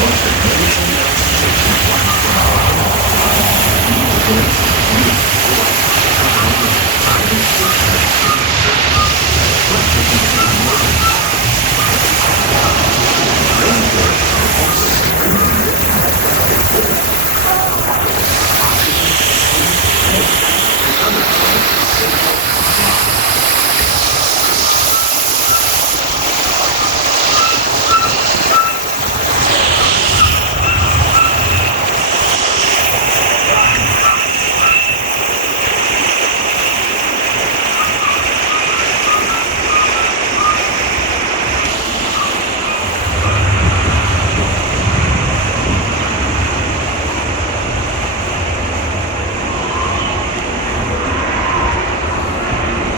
most amazing vegetation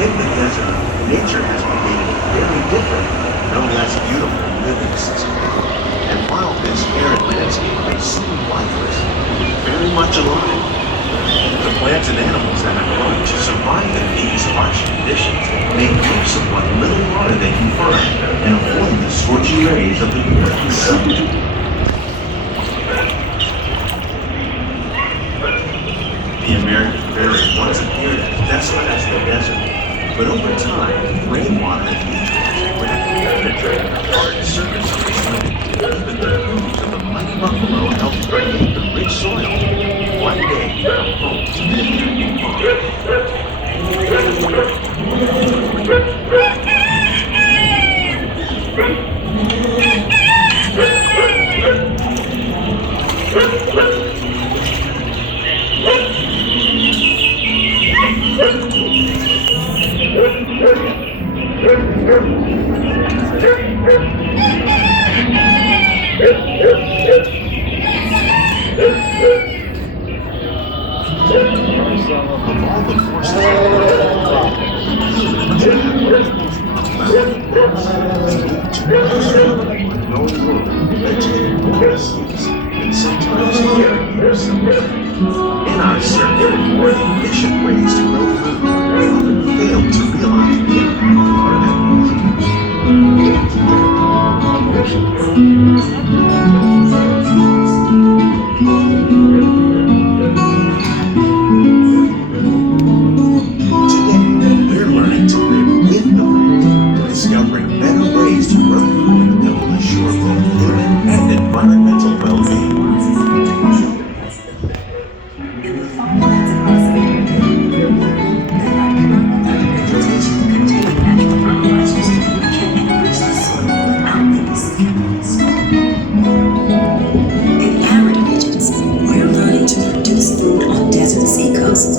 In the desert, nature has created a very different, no less beautiful living system. And while this arid landscape may seem lifeless, it's very much alive. The plants and animals that have grown to survive in these harsh conditions make use of what little water they can find and avoid the scorching rays of the northern sun. The American prairie once appeared as desolate as the desert. But over time, rainwater and nutrients would penetrate the hard surface of the soil. Even the hooves of the mighty buffalo helped create the rich soil. One day, come home to the American of all the forces and sometimes years. In our search for more efficient ways to grow food, we often fail to realize the impact of our actions. Today, we're learning to live with the land, discovering better ways to grow food that will assure both human and environmental well-being.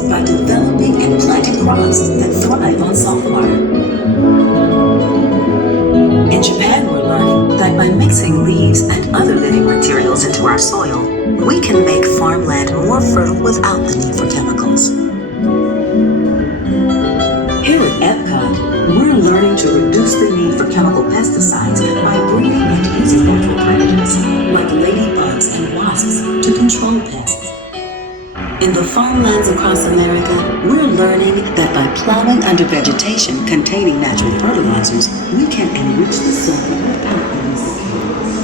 By developing and planting crops that thrive on salt water. In Japan, we're learning that by mixing leaves and other living materials into our soil, we can make farmland more fertile without the need for chemicals. Here at Epcot, we're learning to reduce the need for chemical pesticides by breeding and using natural predators like ladybugs and wasps to control pests. In the farmlands across America, we're learning that by plowing under vegetation containing natural fertilizers, we can enrich the soil without using chemicals.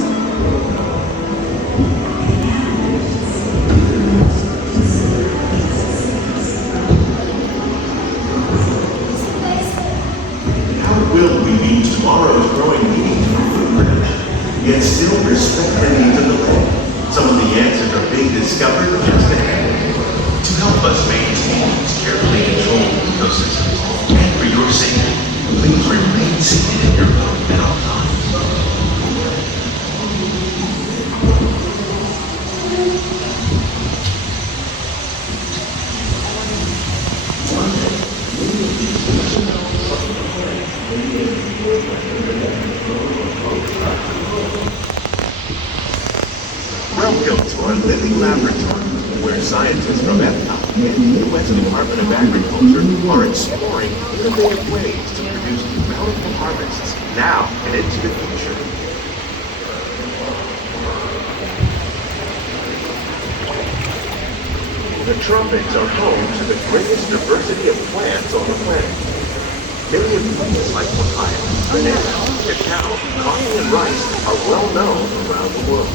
How will we meet tomorrow's growing needs for food production, yet still respect the needs of the land? Some of the answers are being discovered just ahead. To help us maintain these carefully controlled ecosystems, and for your safety, please remain seated in your boat at all times. Welcome to our living laboratory, where scientists from Epcot and the U.S. Department of Agriculture are exploring innovative ways to produce bountiful harvests now and into the future. The tropics are home to the greatest diversity of plants on the planet. Many of these, like papaya, banana, cacao, coffee, and rice, are well known around the world.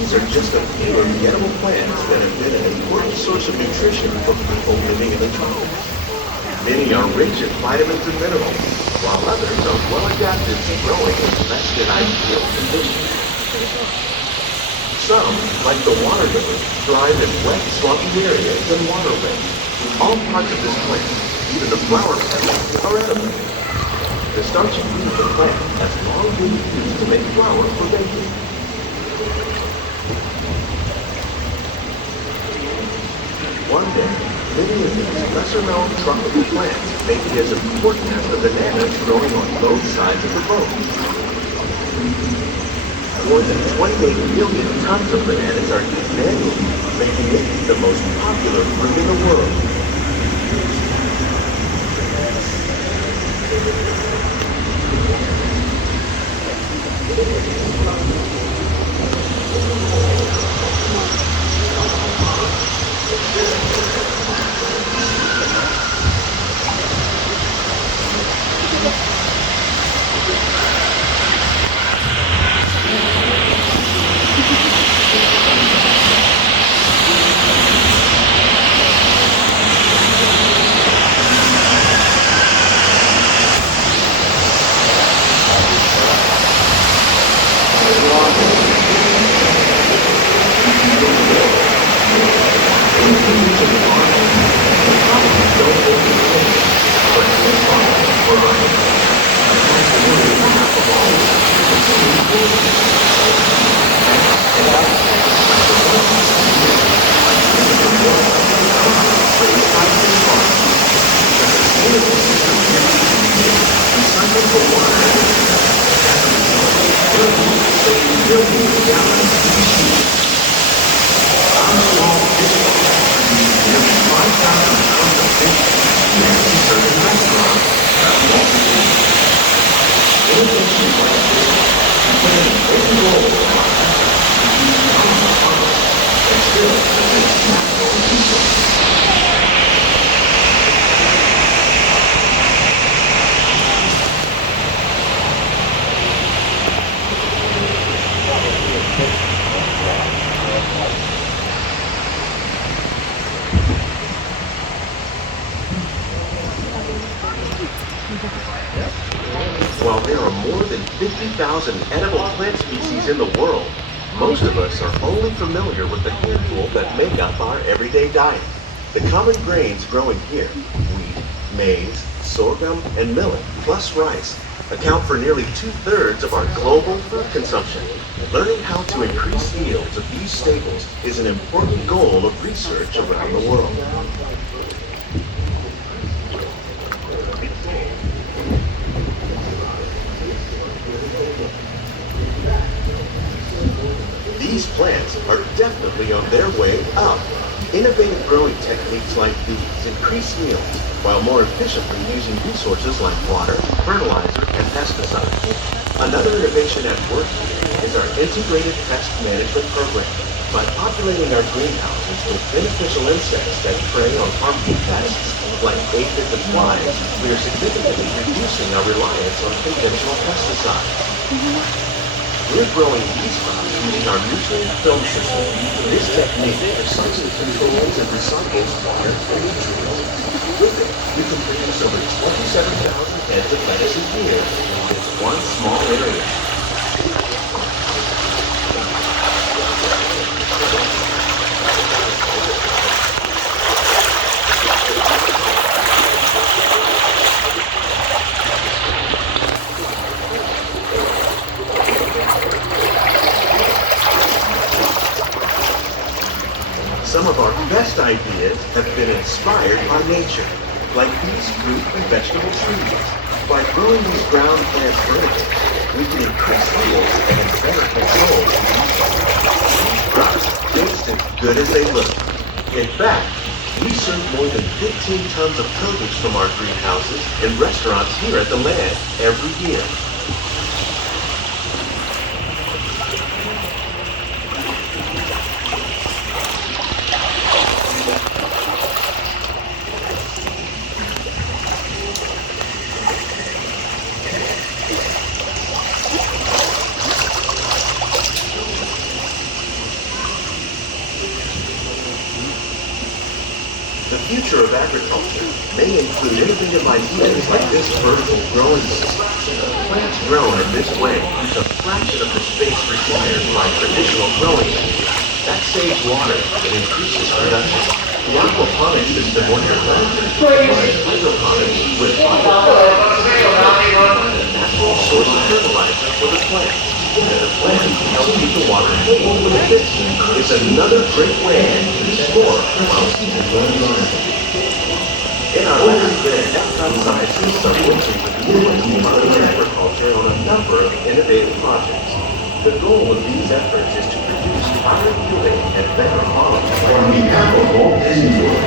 These are just a few of the edible plants that have been an important source of nutrition for people living in the tropics. Many are rich in vitamins and minerals, while others are well adapted to growing in less than ideal conditions. Some, like the water lily, thrive in wet, swampy areas and waterways. All parts of this plant, even the flower petals, are edible. The starchy fruit of the plant has long been used to make flour for baking. One day, many of these lesser-known tropical plants may be as important as the bananas growing on both sides of the boat. More than 28 million tons of bananas are eaten annually, making it the most popular fruit in the world. While there are more than 50,000 edible plant species in the world, most of us are only familiar with the handful that make up our everyday diet. The common grains growing here, wheat, maize, sorghum, and millet, plus rice, account for nearly 2/3 of our global food consumption. Learning how to increase yields of these staples is an important goal of research around the world. These plants are definitely on their way up. Innovative growing techniques like these increase yields while more efficiently using resources like water, fertilizer, and pesticides. Another innovation at work here is our integrated pest management program. By populating our greenhouses with beneficial insects that prey on harmful pests like aphids and flies, we are significantly reducing our reliance on conventional pesticides. We're growing these crops using our nutrient film system. This technique precisely controls and recycles water and nutrients. With it, we can produce over 27,000 heads of lettuce a year in this one small area. Some of our best ideas have been inspired by nature, like these fruit and vegetable trees. By growing these ground plants vertically, we can increase yields and better control these crops taste as good as they look. In fact, we serve more than 15 tons of produce from our greenhouses in restaurants here at the Land every year. future of agriculture may include innovative ideas like this vertical growing system. Plants grown in this way use a fraction of the space required by traditional growing methods. That saves water and increases production. The aquaponics system on your left provides hydroponics with natural source of fertilizer for the plants. And the plants help keep the water clean. This is another great way to explore while keeping the environment. In our last bit, Epcot Science System works with community modern agriculture on a number of innovative projects. The goal of these efforts is to produce higher yielding and better quality. On behalf of Walt Disney World,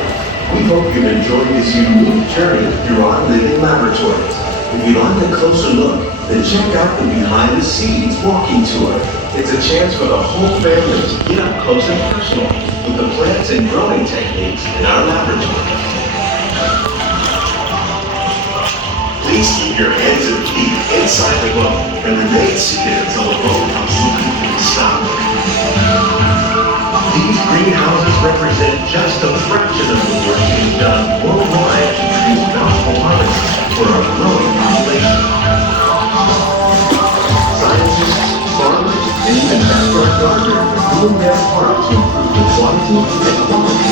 we hope you've enjoyed this unique journey through our living laboratories. If you'd like a closer look, then check out the behind the scenes walking tour. It's a chance for the whole family to get up close and personal with the plants and growing techniques in our laboratory. Please keep your hands and feet inside the boat and remain seated until the boat comes to a complete stop. These greenhouses represent just a fraction of the work being done worldwide to produce bountiful harvests for our growing population. Scientists, farmers, and even backyard gardeners are doing their part to improve the quantity and quality